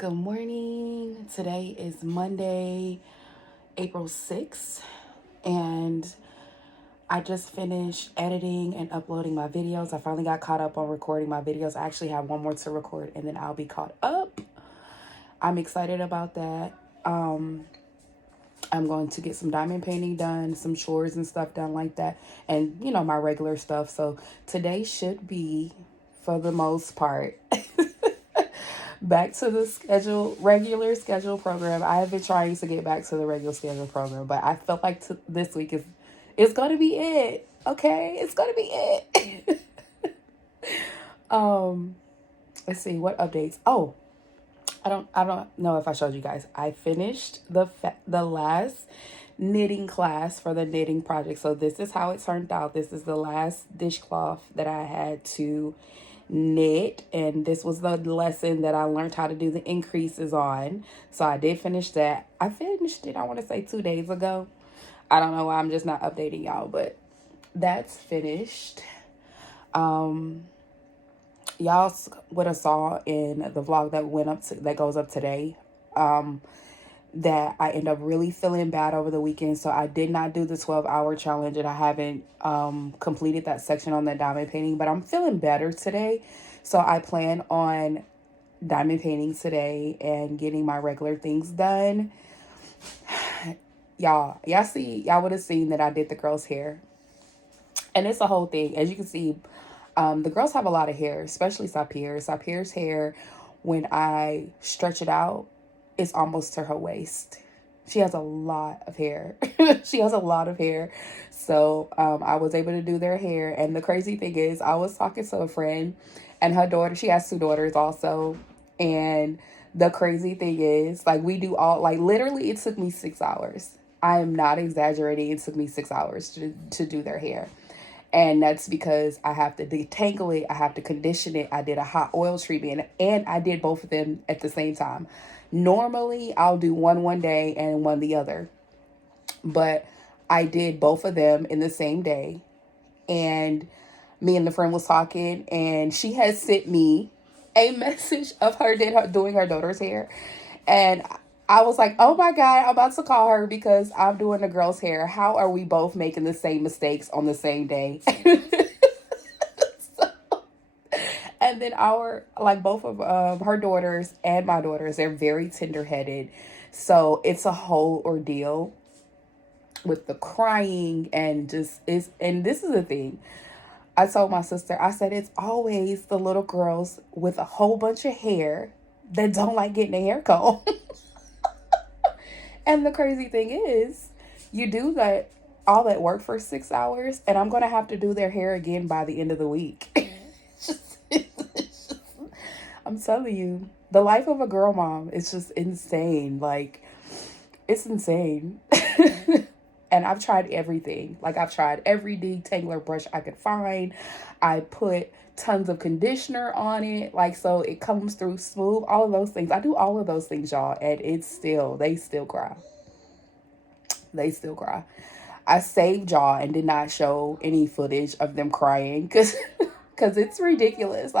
Good morning. Today is Monday, April 6th, and I just finished editing and uploading my videos. I finally got caught up on recording my videos. I actually have one more to record and then I'll be caught up. I'm excited about that. I'm going to get some diamond painting done, some chores and stuff done like that, and my regular stuff. So today should be, for the most part, back to the regular schedule program. I have been trying to get back to the regular schedule program, but I felt like this week is going to be it. Okay, it's going to be it. Let's see what updates. Oh, I don't know if I showed you guys. I finished the last knitting class for the knitting project. So this is how it turned out. This is the last dishcloth that I had to knit, and this was the lesson that I learned how to do the increases on. So I did finish that. I finished it, I want to say 2 days ago. I don't know why I'm just not updating y'all, but that's finished. Y'all would have saw in the vlog that goes up today, that I end up really feeling bad over the weekend. So I did not do the 12-hour challenge, and I haven't completed that section on the diamond painting, but I'm feeling better today. So I plan on diamond painting today and getting my regular things done. Y'all would have seen that I did the girls' hair, and it's a whole thing. As you can see, the girls have a lot of hair, especially Sapir. Sapir's hair, when I stretch it out, it's almost to her waist. She has a lot of hair. She has a lot of hair. So I was able to do their hair. And the crazy thing is, I was talking to a friend and her daughter. She has 2 daughters also. And the crazy thing is, we do all, literally it took me 6 hours. I am not exaggerating. It took me 6 hours to do their hair. And that's because I have to detangle it. I have to condition it. I did a hot oil treatment, and I did both of them at the same time. Normally, I'll do one day and one the other. But I did both of them in the same day. And me and the friend was talking, and she had sent me a message of her doing her daughter's hair. And I was like, oh my God, I'm about to call her because I'm doing the girl's hair. How are we both making the same mistakes on the same day? And then both of her daughters and my daughters, they're very tender-headed. So it's a whole ordeal with the crying and and this is the thing. I told my sister, I said, it's always the little girls with a whole bunch of hair that don't like getting a hair comb. And the crazy thing is, you do all that work for 6 hours, and I'm going to have to do their hair again by the end of the week. I'm telling you, the life of a girl mom is just insane. It's insane. And I've tried everything. I've tried every detangler brush I could find. I put tons of conditioner on it, so it comes through smooth. All of those things. I do all of those things, y'all, and they still cry. They still cry. I saved y'all and did not show any footage of them crying because it's ridiculous.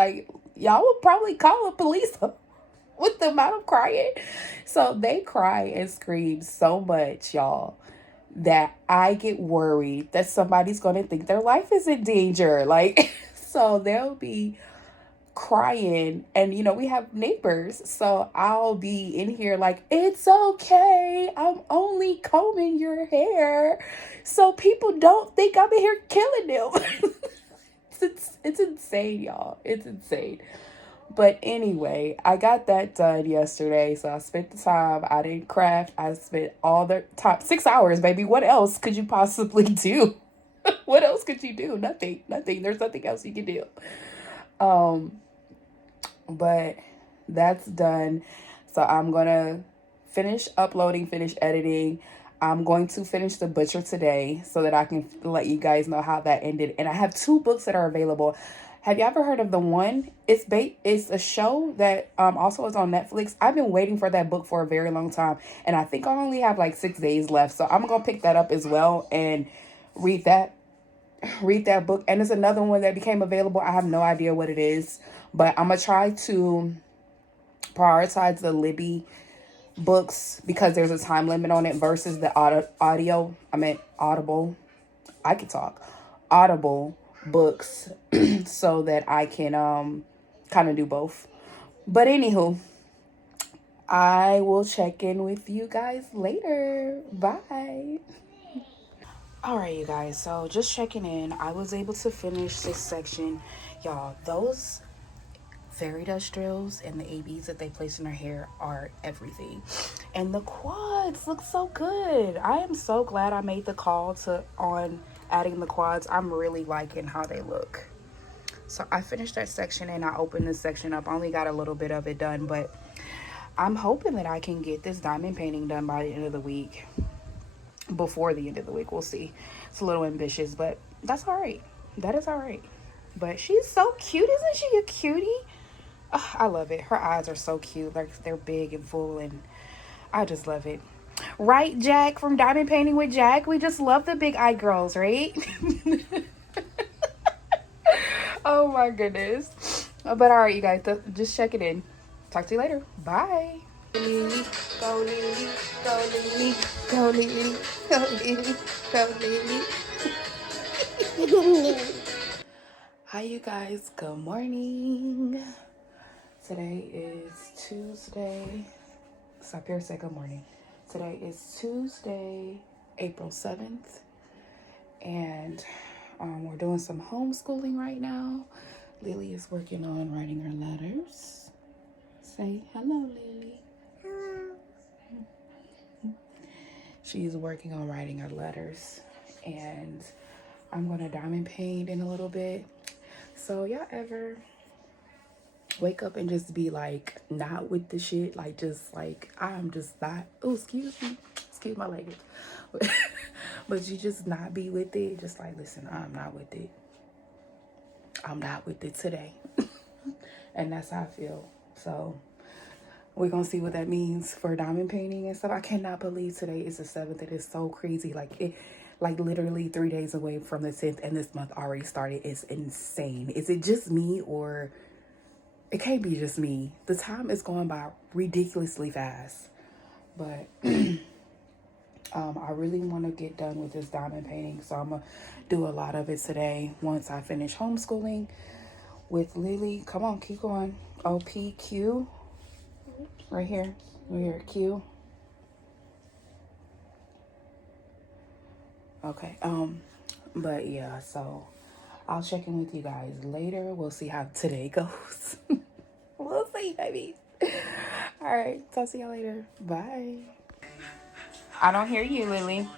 Y'all would probably call the police with the amount of crying. So they cry and scream so much, y'all, that I get worried that somebody's going to think their life is in danger. So they'll be crying, and we have neighbors, so I'll be in here it's okay, I'm only combing your hair so people don't think I'm in here killing them. It's insane, y'all. It's insane. But anyway, I got that done yesterday. So I spent the time. I didn't craft. I spent all the time. 6 hours, baby. What else could you possibly do? What else could you do? Nothing. There's nothing else you can do. But that's done. So I'm going to finish uploading, finish editing. I'm going to finish The Butcher today so that I can let you guys know how that ended. And I have 2 books that are available. Have you ever heard of The One? It's a show that also is on Netflix. I've been waiting for that book for a very long time, and I think I only have 6 days left. So I'm gonna pick that up as well and read that book. And there's another one that became available. I have no idea what it is, but I'm gonna try to prioritize the Libby books because there's a time limit on it versus the audible. I could talk. Audible books so that I can kind of do both. But anywho, I will check in with you guys later. Bye. All right, you guys. So just checking in. I was able to finish this section. Y'all, those fairy dust drills and the ABs that they place in her hair are everything. And the quads look so good. I am so glad I made the call on adding the quads. I'm really liking how they look. So I finished that section and I opened this section up. I only got a little bit of it done, but I'm hoping that I can get this diamond painting done by the end of the week. Before the end of the week, we'll see. It's a little ambitious, but that's all right. That is all right. But she's so cute. Isn't she a cutie? Oh, I love it. Her eyes are so cute. Like they're big and full, and I just love it. Right, Jack from Diamond Painting with Jack? We just love the big eye girls, right? Oh my goodness. But all right, you guys, just check it in. Talk to you later. Bye. Lily, go Lily, go Lily, go Lily, go Lily, go Lily. Hi, you guys. Good morning. Today is Tuesday. Stop here, say good morning. Today is Tuesday, April 7th, and we're doing some homeschooling right now. Lily is working on writing her letters. Say hello, Lily. Hello. She's working on writing her letters, and I'm gonna diamond paint in a little bit. So y'all ever wake up and just be like not with the shit, like just like I'm just not, oh excuse my language, but you just not be with it, just like listen, I'm not with it today. And that's how I feel. So we're gonna see what that means for diamond painting and stuff. I cannot believe today is the 7th. It is so crazy. Like literally 3 days away from the 10th, and this month already started. It's insane. Is it just me, or it can't be just me? The time is going by ridiculously fast. But I really want to get done with this diamond painting, so I'm gonna do a lot of it today once I finish homeschooling with Lily. Come on, keep going. OPQ. Right here. Q. Okay. But yeah, so I'll check in with you guys later. We'll see how today goes. We'll see, baby. All right. Talk to y'all later. Bye. I don't hear you, Lily.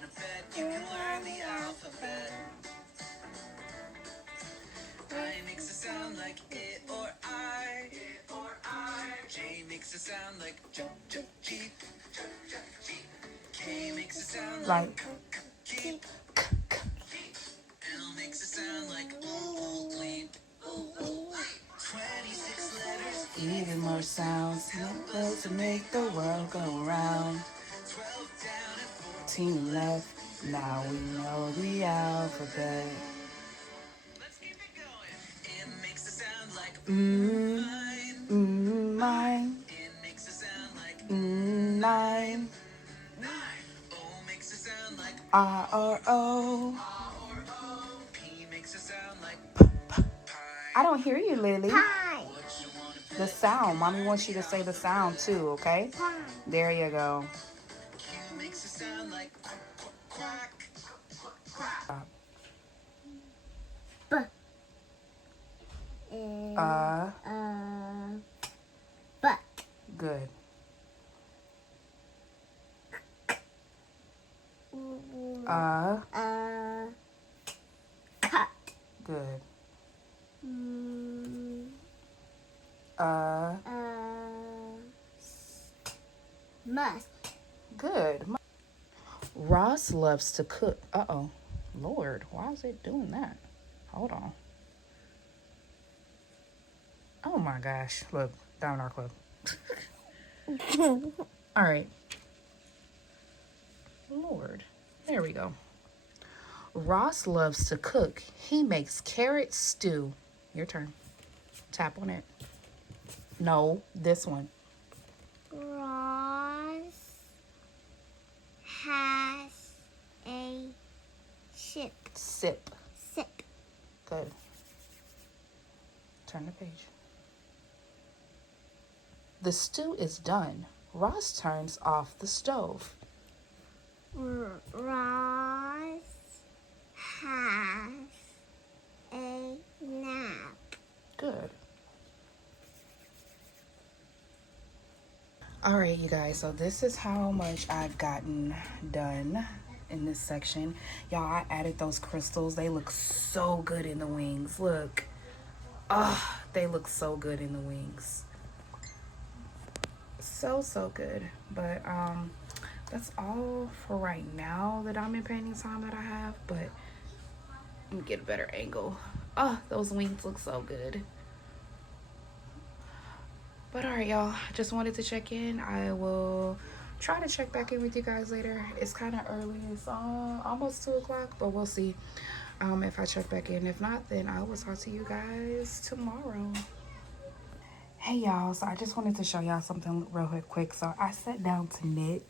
Makes a sound like it or I. J makes a sound like Jeep. K makes a sound like keep. L makes a sound like leap. 26 letters, even more sounds. Simple to make the world go round. 12 down and 14 left. Now we know the alphabet. Let's keep it going. M makes a sound like mine. N makes a sound like nine. O makes a sound like R-R-O. P makes a sound like pie. I don't hear you, Lily. Pie. The sound. Mommy wants you to say the sound too, okay? Pie. There you go. Q makes a sound like quack. B. Butt. Good. Cut. Good. Must. Good. Ross loves to cook. Uh-oh. Lord, why is it doing that? Hold on. Oh my gosh. Look, down our club. All right. Lord. There we go. Ross loves to cook. He makes carrot stew. Your turn. Tap on it. No, this one. Ross has a ship. Sip. Sip. Good. Turn the page. The stew is done. Ross turns off the stove. Ross has a nap. Good. All right, you guys, so this is how much I've gotten done in this section. Y'all, I added those crystals. They look so good in the wings. Look. Oh, they look so good in the wings. So good. But that's all for right now that I'm in painting time that I have. But let me get a better angle. Oh, those wings look so good. But all right, y'all, just wanted to check in. I will try to check back in with you guys later. It's kind of early. It's almost 2 o'clock, but we'll see if I check back in. If not, then I will talk to you guys tomorrow. Hey, y'all, so I just wanted to show y'all something real quick. So I sat down to knit,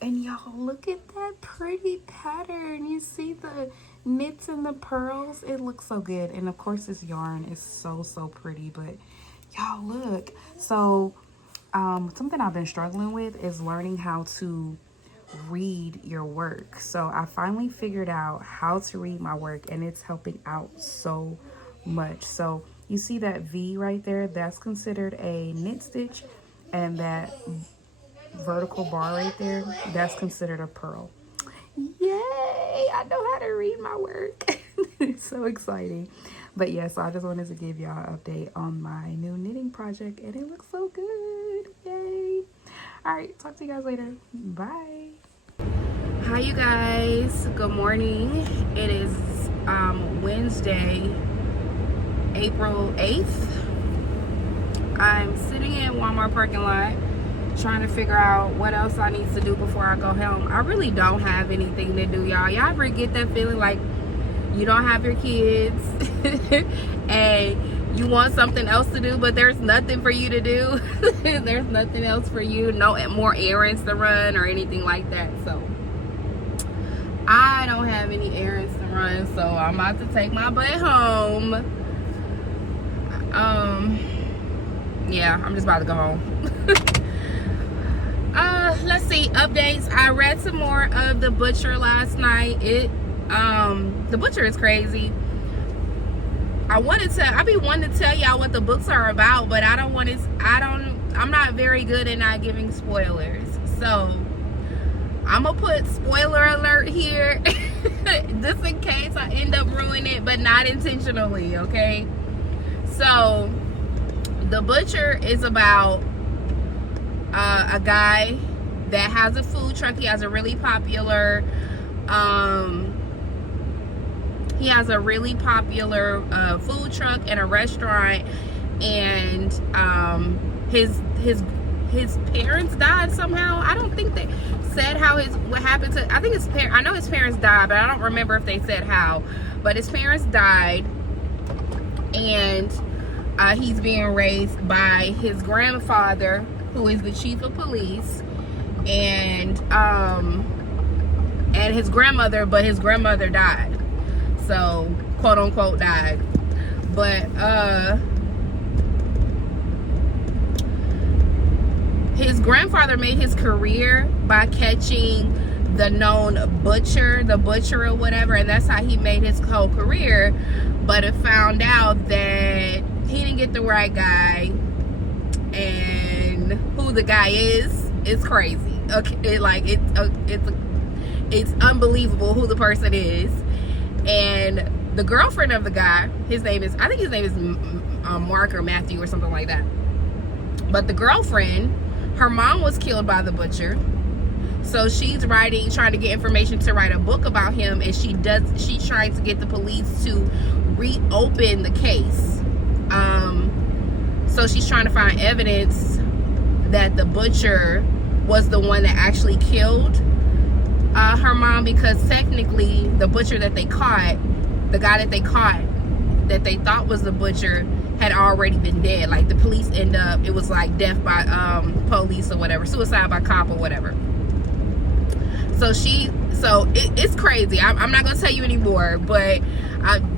and y'all, look at that pretty pattern. You see the knits and the pearls? It looks so good. And of course, this yarn is so pretty, but y'all, look. So something I've been struggling with is learning how to read your work. So I finally figured out how to read my work, and it's helping out so much. So you see that V right there? That's considered a knit stitch, and that vertical bar right there, that's considered a purl. Yay! I know how to read my work. It's so exciting. But yeah, so I just wanted to give y'all an update on my new knitting project, and it looks so good. Yay! All right, talk to you guys later. Bye. Hi, you guys. Good morning. It is Wednesday, April 8th. I'm sitting in Walmart parking lot trying to figure out what else I need to do before I go home. I really don't have anything to do, y'all. Y'all ever get that feeling like you don't have your kids and you want something else to do, but there's nothing for you to do? There's nothing else for you, no more errands to run or anything like that. So I don't have any errands to run, so I'm about to take my butt home. Yeah, I'm just about to go home. Let's see, updates. I read some more of The Butcher last night. The Butcher is crazy. I be wanting to tell y'all what the books are about, but I'm not very good at not giving spoilers. So I'm gonna put spoiler alert here just in case I end up ruining it, but not intentionally, okay? So The Butcher is about a guy that has a food truck. He has a really popular food truck and a restaurant, and his parents died somehow. I don't think they said what happened to. I think I know his parents died, but I don't remember if they said how. But his parents died, and he's being raised by his grandfather, who is the chief of police, and his grandmother, but his grandmother died. So, quote unquote, died. But his grandfather made his career by catching the known butcher, the butcher or whatever, and that's how he made his whole career. But it found out that he didn't get the right guy, and who the guy is crazy. Okay, it's unbelievable who the person is. And the girlfriend of the guy, I think his name is Mark or Matthew or something like that. But the girlfriend, her mom was killed by the butcher. So she's trying to get information to write a book about him, and she's trying to get the police to reopen the case. So she's trying to find evidence that the butcher was the one that actually killed her mom, because technically the butcher that they caught, the guy that they caught that they thought was the butcher, had already been dead. Like the police end up, it was like death by police or whatever, suicide by cop or whatever. So it's crazy. I'm not gonna tell you anymore, but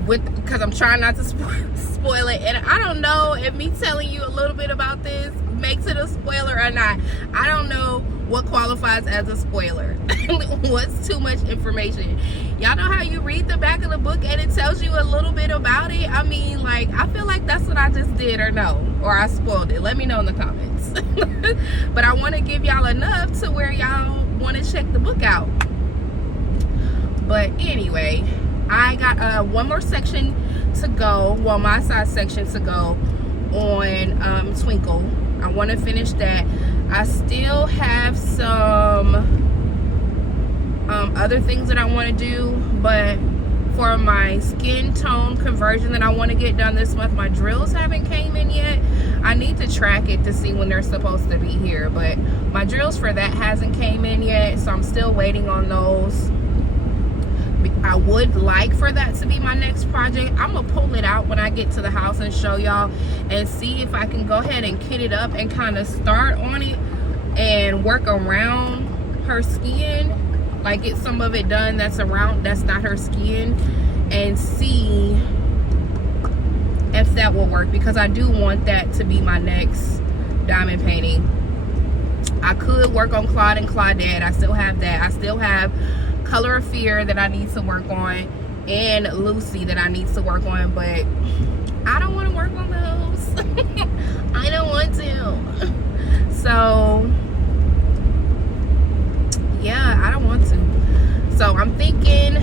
because I'm trying not to spoil it, and I don't know if me telling you a little bit about this makes it a spoiler or not. I don't know what qualifies as a spoiler. What's too much information? Y'all know how you read the back of the book and it tells you a little bit about it? I mean, like, I feel like that's what I just did, or no, or I spoiled it. Let me know in the comments. But I want to give y'all enough to where y'all want to check the book out. But anyway, I got one more section to go, well, my side section to go on Twinkle. I want to finish that. I still have some other things that I want to do, but for my skin tone conversion that I want to get done this month, my drills haven't came in yet. I need to track it to see when they're supposed to be here, but my drills for that hasn't came in yet, so I'm still waiting on those. I would like for that to be my next project. I'm gonna pull it out when I get to the house and show y'all and see if I can go ahead and kit it up and kind of start on it and work around her skin, like get some of it done that's not her skin, and see if that will work, because I do want that to be my next diamond painting. I could work on Claude and Claudette. I still have that. I still have Color of Fear that I need to work on, and Lucy that I need to work on, but I don't want to work on those. I don't want to. So yeah, I don't want to. So I'm thinking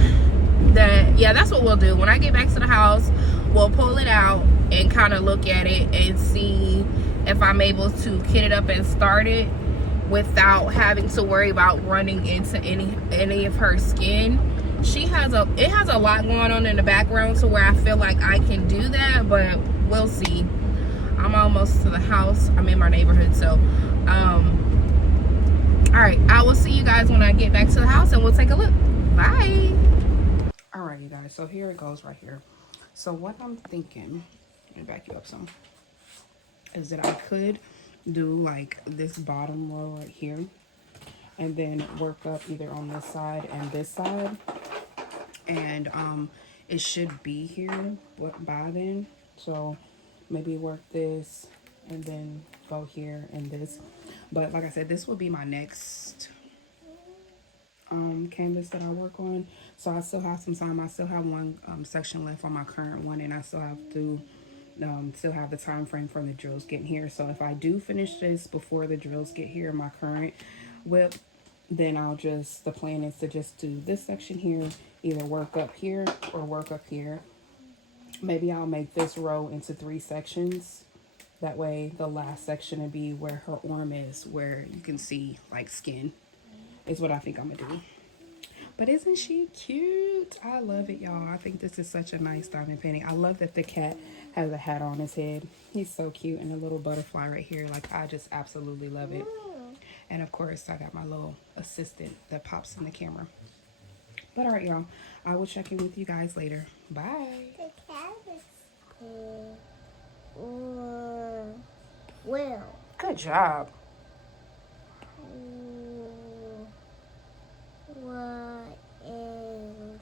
that, yeah, that's what we'll do. When I get back to the house, we'll pull it out and kind of look at it and see if I'm able to kit it up and start it without having to worry about running into any of her skin. It has a lot going on in the background to where I feel like I can do that, but we'll see. I'm almost to the house. I'm in my neighborhood, so all right, I will see you guys when I get back to the house and we'll take a look. Bye. All right, you guys, so here it goes right here. So what I'm thinking, let me back you up some, is that I could do like this bottom row right here and then work up either on this side and this side, and it should be here by then. So maybe work this and then go here and this. But like I said, this will be my next canvas that I work on. So I still have some time. I still have one section left on my current one, and I still have to still have the time frame for the drills getting here. So if I do finish this before the drills get here in my current whip, then the plan is to just do this section here, either work up here or work up here. Maybe I'll make this row into 3 sections. That way the last section will be where her arm is, where you can see like skin, is what I think I'm gonna do. But isn't she cute? I love it, y'all. I think this is such a nice diamond painting. I love that the cat has a hat on his head. He's so cute, and a little butterfly right here. Like, I just absolutely love it. And of course, I got my little assistant that pops in the camera. But all right, y'all, I will check in with you guys later. Bye. The cat is Will. Good job. What is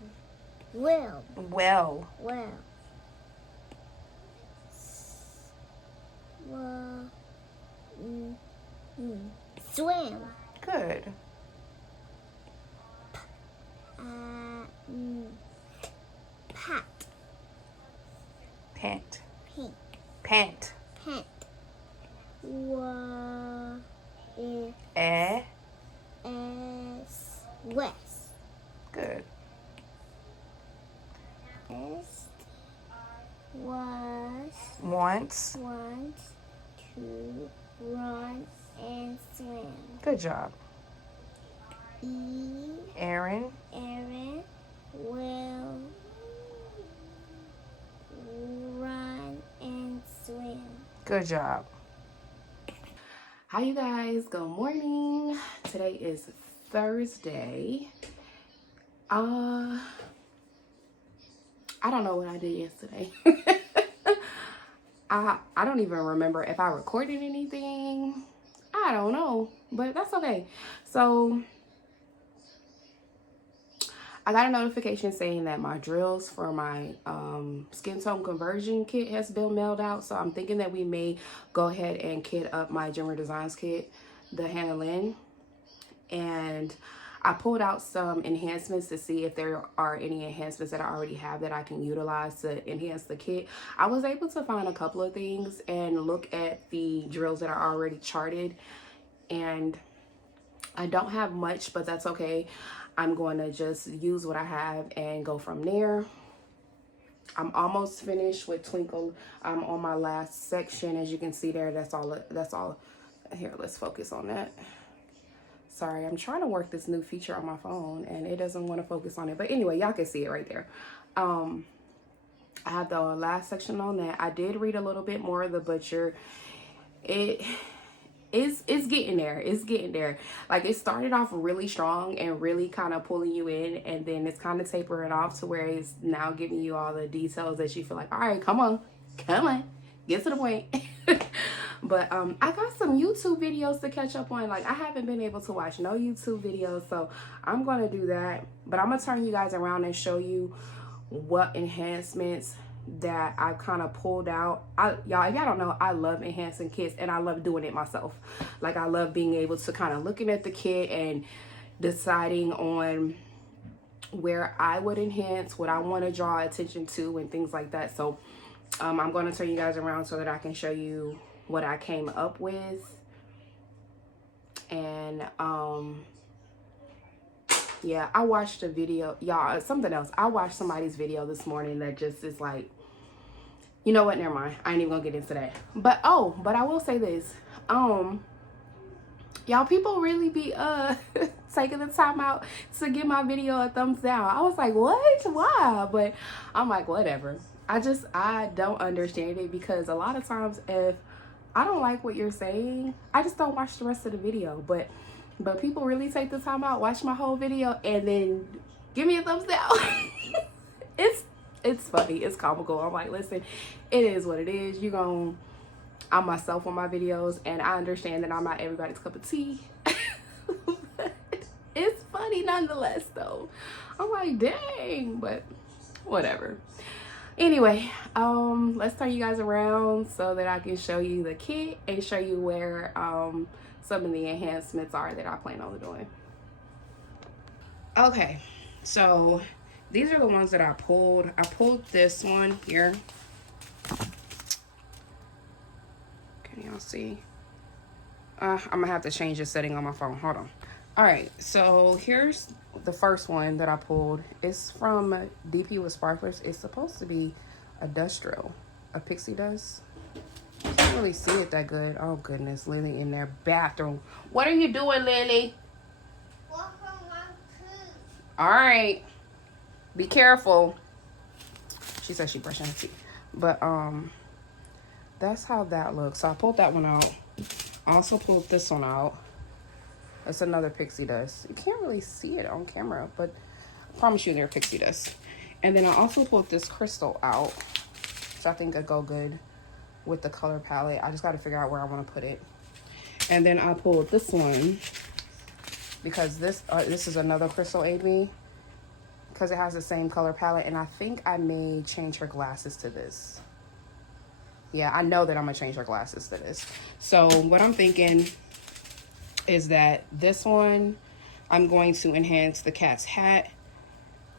Will? Well. Will. Swim. Good. Pat. Pant. Pink. Pant. Pant. What is west? Good. West was Once. to run and swim. Good job. Aaron Aaron. will run and swim. Good job. Hi, you guys. Good morning. Today is Thursday. I don't know what I did yesterday. I don't even remember if I recorded anything. I don't know, but that's okay. So I got a notification saying that my drills for my skin tone conversion kit has been mailed out. So I'm thinking that we may go ahead and kit up my Gender Designs kit, the Hannah Lynn. And I pulled out some enhancements to see if there are any enhancements that I already have that I can utilize to enhance the kit. I was able to find a couple of things and look at the drills that are already charted. And I don't have much, but that's okay. I'm going to just use what I have and go from there. I'm almost finished with Twinkle. I'm on my last section. As you can see there, that's all. Here, let's focus on that. Sorry, I'm trying to work this new feature on my phone and it doesn't want to focus on it. But anyway, y'all can see it right there. I have the last section on that. I did read a little bit more of The Butcher. It's getting there. It's getting there. Like, it started off really strong and really kind of pulling you in, and then it's kind of tapering off to where it's now giving you all the details that you feel like, all right, come on, get to the point. But I got some YouTube videos to catch up on. Like, I haven't been able to watch no YouTube videos, so I'm gonna do that. But I'm gonna turn you guys around and show you what enhancements that I kind of pulled out. Y'all, if y'all don't know, I love enhancing kits and I love doing it myself. Like, I love being able to kind of looking at the kit and deciding on where I would enhance, what I want to draw attention to, and things like that. So I'm going to turn you guys around so that I can show you what I came up with. And yeah, I watched a video, y'all, something else. I watched somebody's video this morning that just is like, you know what, never mind. I ain't even gonna get into that. But but I will say this. Y'all, people really be taking the time out to give my video a thumbs down. I was like, what? Why? But I'm like, whatever. I don't understand it, because a lot of times if I don't like what you're saying, I just don't watch the rest of the video. But people really take the time out, watch my whole video, and then give me a thumbs down. It's funny. It's comical. I'm like, listen, it is what it is. I'm myself on my videos, and I understand that I'm not everybody's cup of tea. But it's funny nonetheless, though. I'm like, dang, but whatever. Anyway, let's turn you guys around so that I can show you the kit and show you where some of the enhancements are that I plan on doing. Okay, so these are the ones that I pulled. I pulled this one here. Can y'all see? I'm gonna have to change the setting on my phone. Hold on. All right, so here's the first one that I pulled. It's from DP with Sparklers. It's supposed to be a dust drill, a pixie dust. I can't really see it that good. Oh goodness, Lily in their bathroom. What are you doing, Lily? All right, be careful. She said she brushing her teeth. But that's how that looks. So I pulled that one out. I also pulled this one out. It's another pixie dust. You can't really see it on camera, but I promise you they're pixie dust. And then I also pulled this crystal out, which I think could go good with the color palette. I just got to figure out where I want to put it. And then I pulled this one because this is another crystal AB, because it has the same color palette, and I think I may change her glasses to this. Yeah, I know that I'm gonna change her glasses to this. So what I'm thinking is that this one, I'm going to enhance the cat's hat,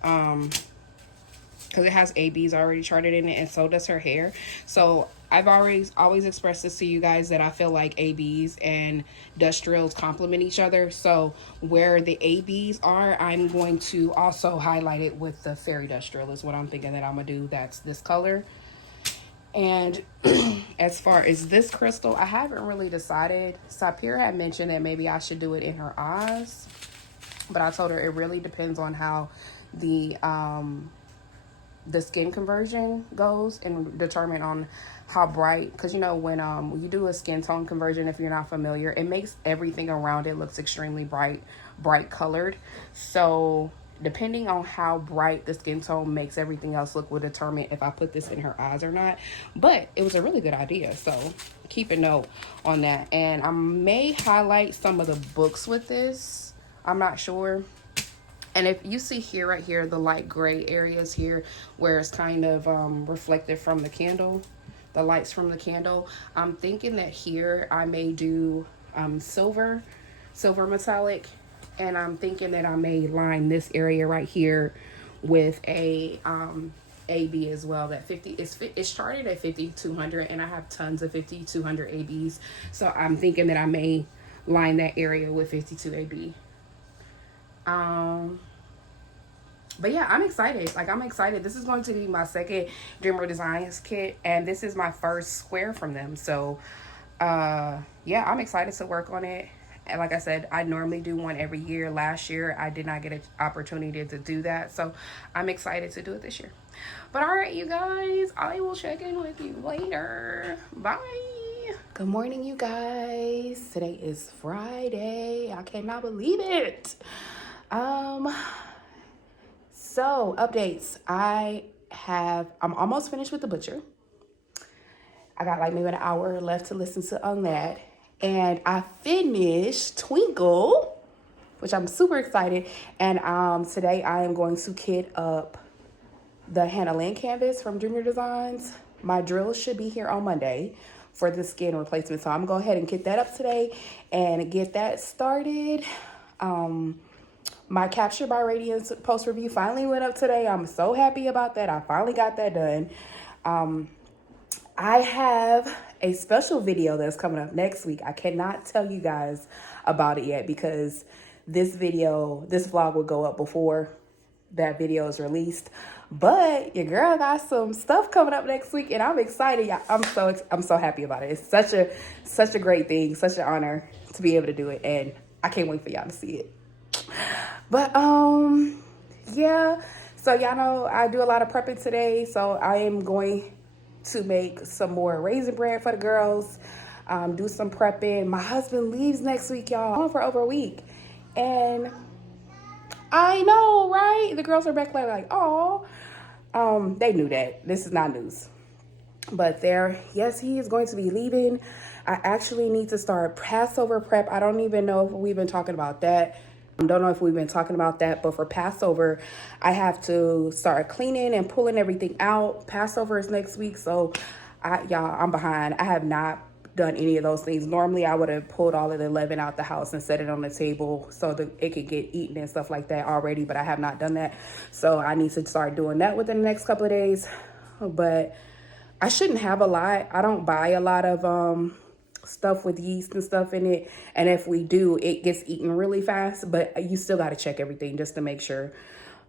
because it has ABs already charted in it, and so does her hair. So I've always expressed this to you guys, that I feel like ABs and dust drills complement each other. So where the ABs are, I'm going to also highlight it with the fairy dust drill is what I'm thinking that I'm gonna do. That's this color. And as far as this crystal, I haven't really decided. Sapir had mentioned that maybe I should do it in her eyes, but I told her it really depends on how the skin conversion goes, and determine on how bright, because you know when you do a skin tone conversion, if you're not familiar, it makes everything around it looks extremely bright colored. So depending on how bright the skin tone makes everything else look will determine if I put this in her eyes or not. But it was a really good idea, so keep a note on that. And I may highlight some of the books with this. I'm not sure. And if you see here, right here, the light gray areas here where it's kind of reflected from the candle, the lights from the candle, I'm thinking that here I may do silver metallic, and I'm thinking that I may line this area right here with a AB as well. That it started at 5200 and I have tons of 5200 ABs, so I'm thinking that I may line that area with 52 AB. But yeah, I'm excited. Like, I'm excited. This is going to be my second Dreamer Designs kit, and this is my first square from them. So yeah, I'm excited to work on it. And like I said, I normally do one every year. Last year I did not get an opportunity to do that, so I'm excited to do it this year. But all right, you guys, I will check in with you later. Bye. Good morning, you guys. Today is Friday. I cannot believe it. So updates. I'm almost finished with the butcher. I got like maybe an hour left to listen to on that. And I finished Twinkle, which I'm super excited. And today I am going to kit up the Hannah Lynn canvas from Dreamer Designs. My drill should be here on Monday for the skin replacement. So I'm gonna go ahead and kit that up today and get that started. My Capture by Radiance post review finally went up today. I'm so happy about that. I finally got that done. I have a special video that's coming up next week. I cannot tell you guys about it yet because this vlog will go up before that video is released. But your girl got some stuff coming up next week, and I'm excited. I'm so happy about it. It's such a great thing, such an honor to be able to do it, and I can't wait for y'all to see it. But yeah, so y'all know I do a lot of prepping today, so I am going to make some more raisin bread for the girls, do some prepping. My husband leaves next week, y'all. I'm on for over a week, and I know, right? The girls are back like, oh, they knew that. This is not news. But yes, he is going to be leaving. I actually need to start Passover prep. I don't even know if we've been talking about that. Don't know if we've been talking about that, but for Passover, I have to start cleaning and pulling everything out. Passover is next week, so I'm behind. I have not done any of those things. Normally, I would have pulled all of the leaven out the house and set it on the table so that it could get eaten and stuff like that already, but I have not done that. So I need to start doing that within the next couple of days. But I shouldn't have a lot. I don't buy a lot of stuff with yeast and stuff in it, and if we do, it gets eaten really fast, but you still got to check everything just to make sure.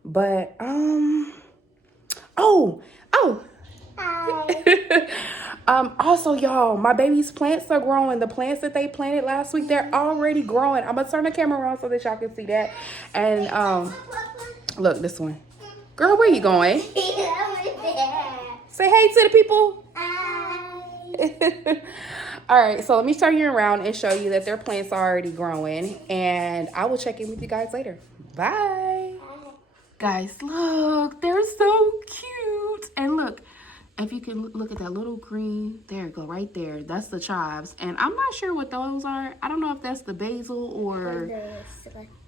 But Hi. also, y'all, my baby's plants are growing. The plants that they planted last week, they're already growing. I'm gonna turn the camera around so that y'all can see that. And look, this one. Girl, where you going? Say hey to the people. Hi. All right, so let me turn you around and show you that their plants are already growing, and I will check in with you guys later. Bye. Guys, look, they're so cute. And look, if you can look at that little green, there you go, right there. That's the chives, and I'm not sure what those are. I don't know if that's the basil or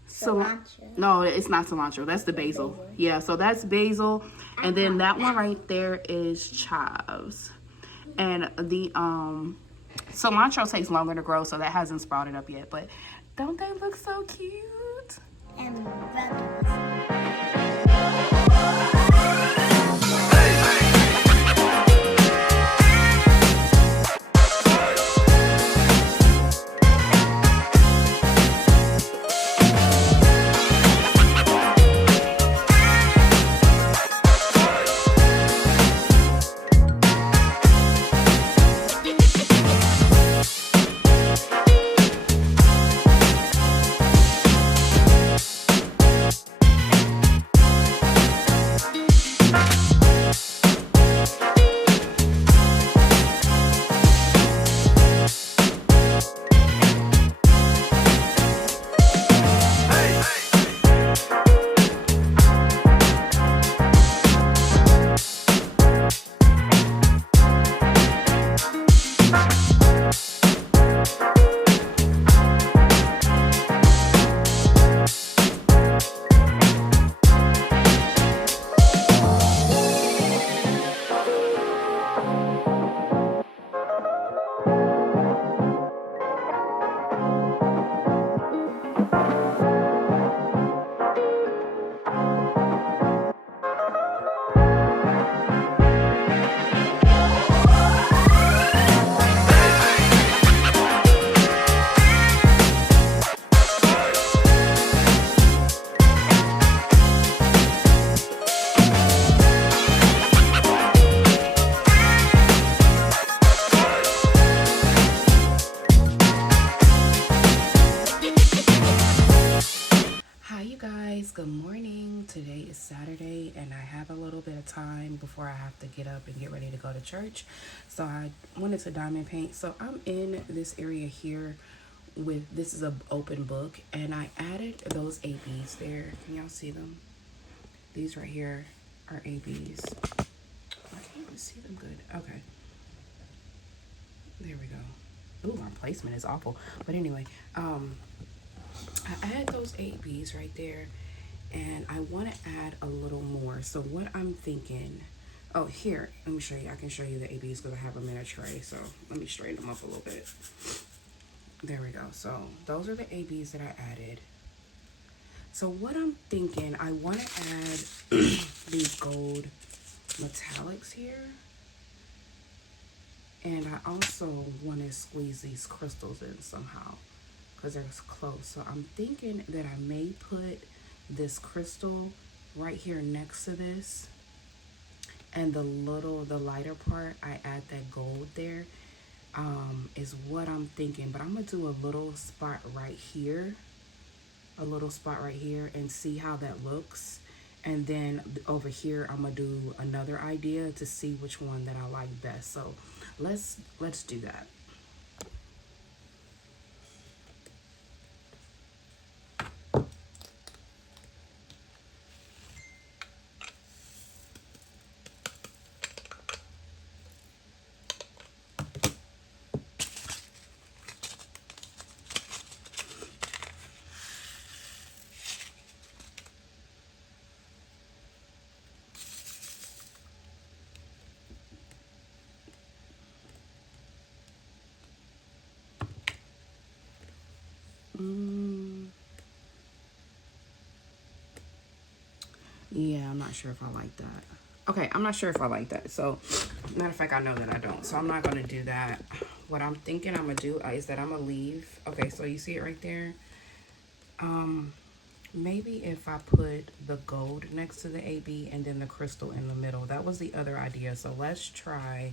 Cilantro. No, it's not cilantro. That's the basil. Yeah, so that's basil, and then that one right there is chives, and the cilantro takes longer to grow, so that hasn't sprouted up yet. But don't they look so cute? And brothers. before I have to get up and get ready to go to church. So I wanted to diamond paint. So I'm in this area here with, this is an open book, and I added those ABs there. Can y'all see them? These right here are ABs. I can't even see them good. Okay. There we go. Ooh, my placement is awful. But anyway, I add those ABs right there, and I want to add a little more. So what I'm thinking, oh, here, let me show you. I can show you the ABs because I have them in a tray. So let me straighten them up a little bit. There we go. So those are the ABs that I added. So what I'm thinking, I want to add these gold metallics here. And I also want to squeeze these crystals in somehow because they're close. So I'm thinking that I may put this crystal right here next to this. And the lighter part, I add that gold there. Is what I'm thinking. But I'm going to do a little spot right here. And see how that looks. And then over here, I'm going to do another idea to see which one that I like best. So let's do that. Yeah, I'm not sure if I like that. Okay, I'm not sure if I like that. So, matter of fact, I know that I don't. So, I'm not going to do that. What I'm thinking I'm going to do is that I'm going to leave. Okay, so you see it right there? Maybe if I put the gold next to the AB and then the crystal in the middle. That was the other idea. So, let's try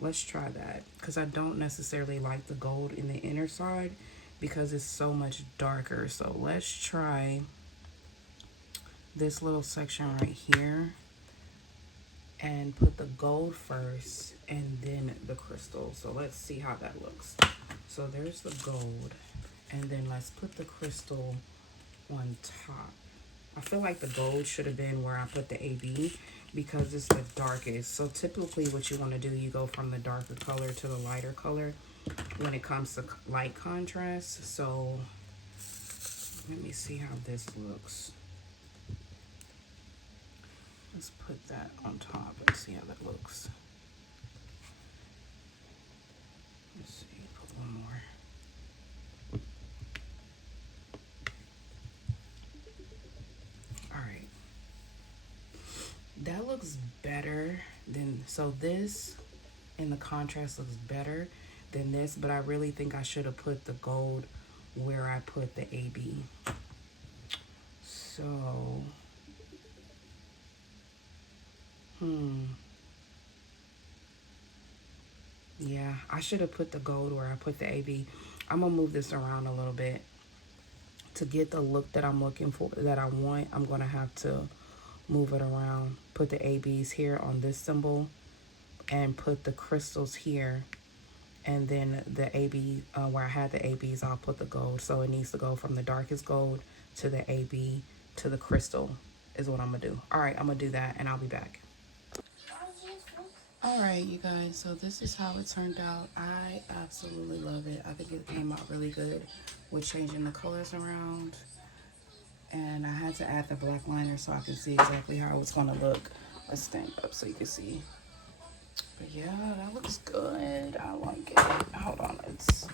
that. Because I don't necessarily like the gold in the inner side because it's so much darker. So, let's try this little section right here and put the gold first and then the crystal. So let's see how that looks. So there's the gold, and then let's put the crystal on top. I feel like the gold should have been where I put the AB because it's the darkest. So typically what you want to do, you go from the darker color to the lighter color when it comes to light contrast. So let me see how this looks. Let's put that on top and see how that looks. Let's see, put one more. All right. That looks better than, so this and the contrast looks better than this, but I really think I should have put the gold where I put the AB. So, yeah, I should have put the gold where I put the AB. I'm gonna move this around a little bit to get the look that I'm looking for, that I want. I'm gonna have to move it around, put the ABs here on this symbol and put the crystals here, and then the AB, where I had the ABs, I'll put the gold. So it needs to go from the darkest gold to the AB to the crystal is what I'm gonna do. All right, I'm gonna do that and I'll be back. All right, you guys, so this is how it turned out. I absolutely love it. I think it came out really good with changing the colors around. And I had to add the black liner so I could see exactly how it's gonna look. Let's stand up so you can see. But yeah, that looks good. I like it. Hold on, it's...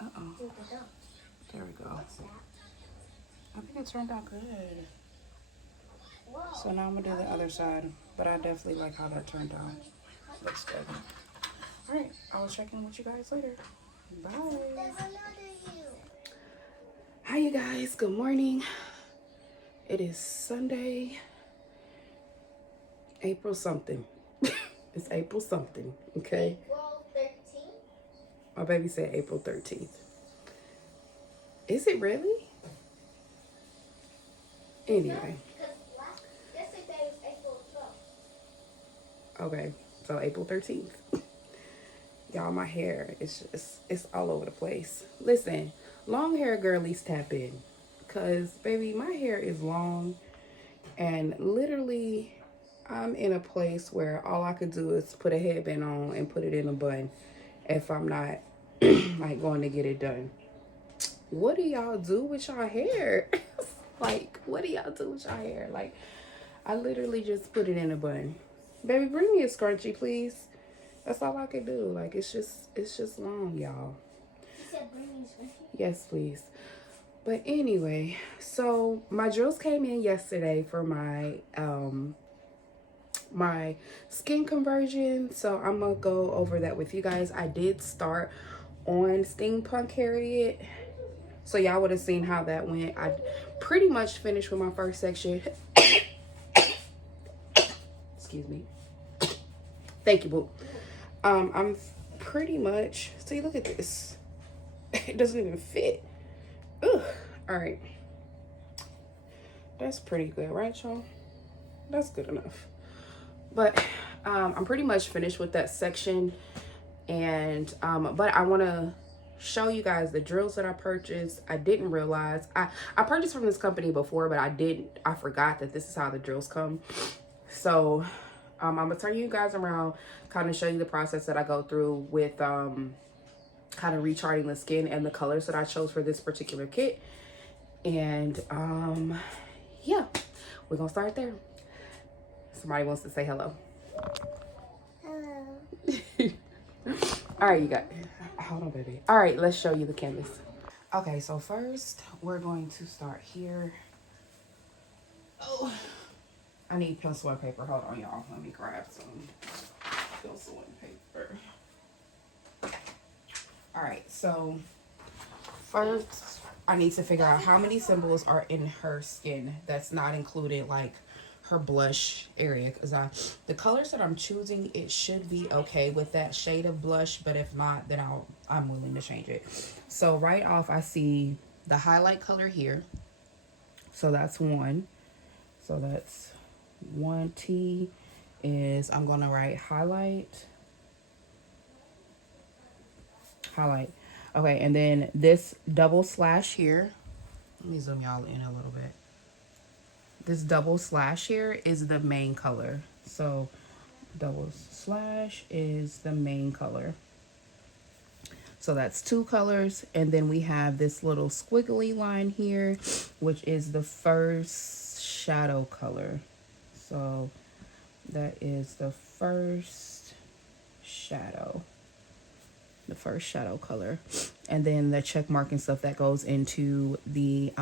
Uh-oh. There we go. I think it turned out good. So now I'm gonna do the other side, but I definitely like how that turned out. Looks good. All right, I'll check in with you guys later. Bye. Hi, you guys. Good morning. It is Sunday, April something. It's April something, okay? April 13th? My baby said April 13th. Is it really? Anyway. Okay, so April 13th. Y'all, my hair is just, it's all over the place. Listen, long hair girlies tap in. Because, baby, my hair is long. And literally, I'm in a place where all I could do is put a headband on and put it in a bun if I'm not, like, going to get it done. What do y'all do with y'all hair? Like, what do y'all do with y'all hair? Like, I literally just put it in a bun. Baby, bring me a scrunchie, please. That's all I could do. Like, it's just long, y'all. She said bring me a scrunchie? Yes, please. But anyway, so my drills came in yesterday for my skin conversion. So I'm gonna go over that with you guys. I did start on Steampunk Harriet. So y'all would have seen how that went. I pretty much finished with my first section. Excuse me. Thank you, boo. I'm pretty much, see, look at this. It doesn't even fit. Ugh. All right. That's pretty good, right, y'all? That's good enough. But I'm pretty much finished with that section. And but I want to show you guys the drills that I purchased. I didn't realize I purchased from this company before, but I forgot that this is how the drills come. So I'm gonna turn you guys around, kind of show you the process that I go through with kind of recharting the skin and the colors that I chose for this particular kit. And yeah, we're gonna start there. Somebody wants to say hello. Hello. All right, you got, hold on, baby. All right, let's show you the canvas. Okay, so first we're going to start here. Oh, I need pencil and paper. Hold on, y'all. Let me grab some pencil and paper. All right, so first I need to figure out how many symbols are in her skin. That's not included, like her blush area, because the colors that I'm choosing, it should be okay with that shade of blush, but if not, then I'm willing to change it. So right off, I see the highlight color here. So that's one. So that's one. T is, I'm going to write highlight. Okay, and then this double slash here, let me zoom y'all in a little bit. This double slash here is the main color. So double slash is the main color. So that's two colors. And then we have this little squiggly line here, which is the first shadow color. So that is the first shadow. The first shadow color. And then the check mark and stuff that goes into the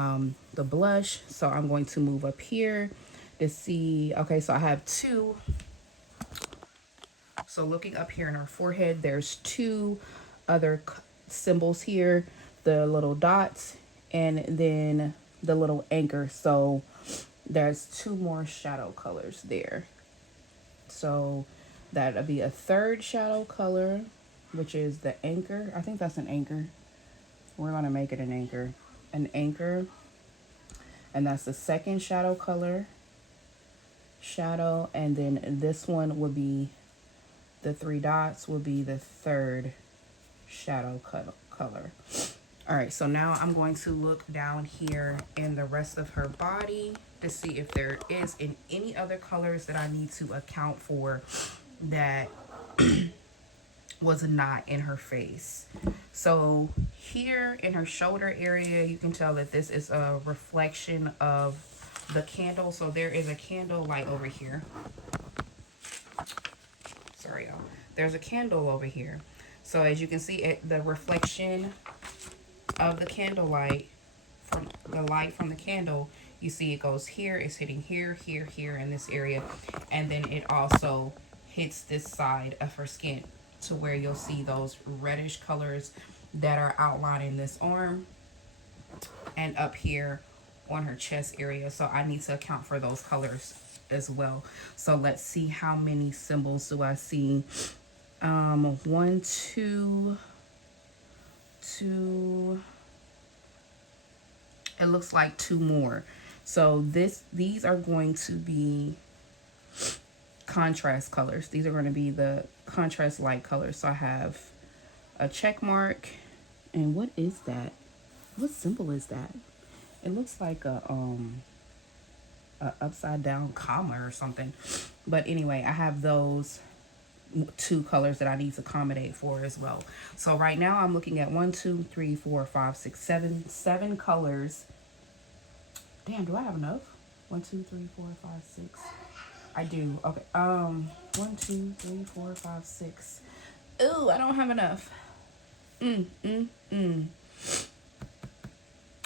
blush. So I'm going to move up here to see. Okay, so I have two. So looking up here in our forehead, there's two other symbols here, the little dots and then the little anchor. So there's two more shadow colors there. So that'll be a third shadow color, which is the anchor. I think that's an anchor. We're going to make it an anchor. An anchor. And that's the second shadow color. Shadow. And then this one would be, the three dots will be the third shadow color. All right, so now I'm going to look down here in the rest of her body to see if there is any other colors that I need to account for that was not in her face. So here in her shoulder area, you can tell that this is a reflection of the candle. So there is a candle light over here. Sorry, y'all. There's a candle over here. So as you can see, the reflection of the candle light, from the light from the candle, you see it goes here, it's hitting here, here, here in this area, and then it also hits this side of her skin to where you'll see those reddish colors that are outlining this arm and up here on her chest area. So I need to account for those colors as well. So let's see, how many symbols do I see? 1, 2, it looks like two more. So these are going to be contrast colors. These are going to be the contrast light colors. So I have a check mark. And what is that? What symbol is that? It looks like a upside down comma or something. But anyway, I have those two colors that I need to accommodate for as well. So right now I'm looking at 1, 2, 3, 4, 5, 6, 7 colors. Damn, do I have enough? 1, 2, 3, 4, 5, 6. I do. Okay. 1, 2, 3, 4, 5, 6. Ooh, I don't have enough. I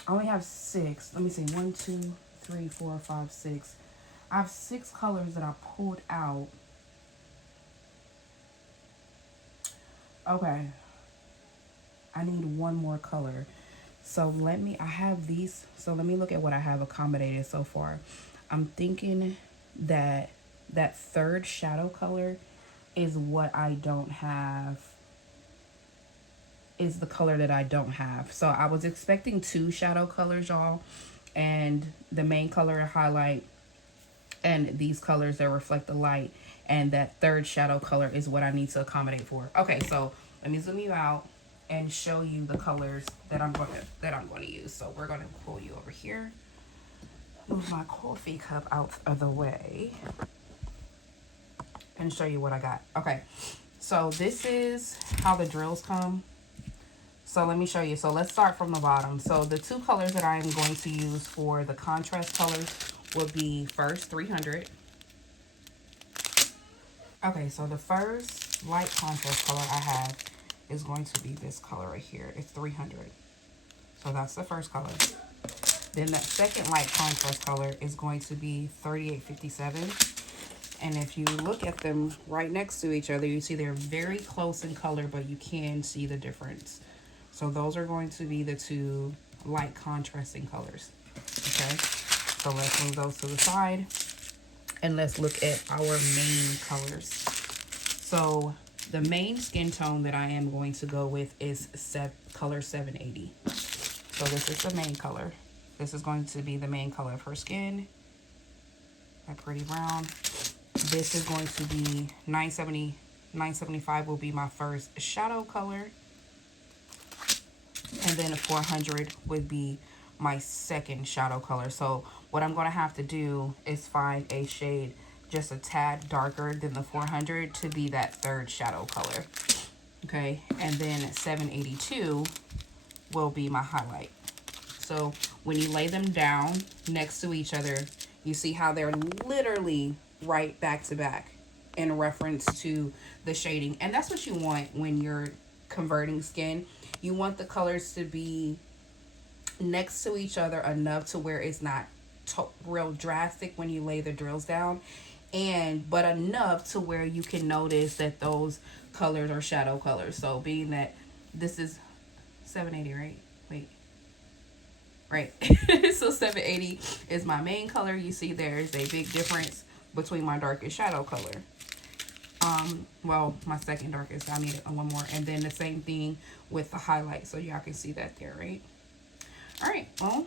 only have 6. Let me see. 1, 2, 3, 4, 5, 6. I have 6 colors that I pulled out. Okay. I need one more color. So I have these. So let me look at what I have accommodated so far. I'm thinking that third shadow color is what I don't have. Is the color that I don't have. So I was expecting 2 shadow colors, y'all. And the main color highlight and these colors that reflect the light. And that third shadow color is what I need to accommodate for. Okay, so let me zoom you out and show you the colors that I'm going to use. So we're going to pull you over here. Move my coffee cup out of the way and show you what I got. Okay, so this is how the drills come. So let me show you. So let's start from the bottom. So the 2 colors that I am going to use for the contrast colors will be first 300. Okay, so the first light contrast color I have is going to be this color right here. It's 300. So that's the first color. Then that second light contrast color is going to be 3857. And if you look at them right next to each other, you see they're very close in color, but you can see the difference. So those are going to be the 2 light contrasting colors. Okay, so let's move those to the side. And let's look at our main colors. So the main skin tone that I am going to go with is color 780. So this is the main color. This is going to be the main color of her skin. That pretty brown. This is going to be 970. 975 will be my first shadow color. And then 400 would be my second shadow color. So what I'm going to have to do is find a shade just a tad darker than the 400 to be that third shadow color. Okay, and then 782 will be my highlight. So when you lay them down next to each other, you see how they're literally right back to back in reference to the shading. And that's what you want when you're converting skin. You want the colors to be next to each other enough to where it's not real drastic when you lay the drills down, but enough to where you can notice that those colors are shadow colors. So being that this is 780, right? Wait. Right. So 780 is my main color. You see there's a big difference between my darkest shadow color. Well, my second darkest. I need one more. And then the same thing with the highlight. So y'all can see that there, right? All right. Well,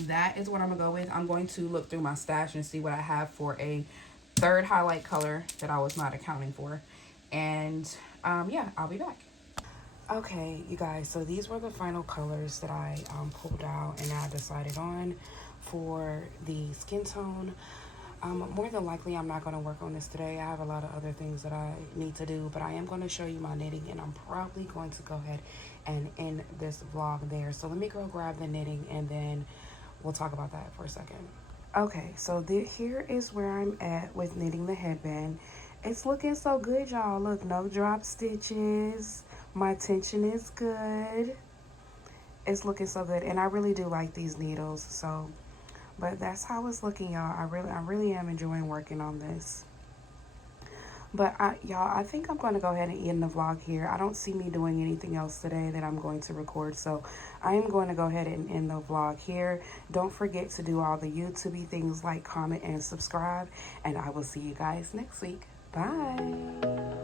that is what I'm going to go with. I'm going to look through my stash and see what I have for a third highlight color that I was not accounting for. And yeah, I'll be back. Okay, you guys, so these were the final colors that I pulled out and I decided on for the skin tone. More than likely, I'm not going to work on this today. I have a lot of other things that I need to do, but I am going to show you my knitting, and I'm probably going to go ahead and end this vlog there. So let me go grab the knitting, and then we'll talk about that for a second. Okay, so here is where I'm at with knitting the headband. It's looking so good, y'all. Look, no drop stitches. My tension is good. It's looking so good, and I really do like these needles, so... But that's how it's looking, y'all. I really am enjoying working on this. But y'all, I think I'm going to go ahead and end the vlog here. I don't see me doing anything else today that I'm going to record. So I am going to go ahead and end the vlog here. Don't forget to do all the YouTube things like comment and subscribe. And I will see you guys next week. Bye.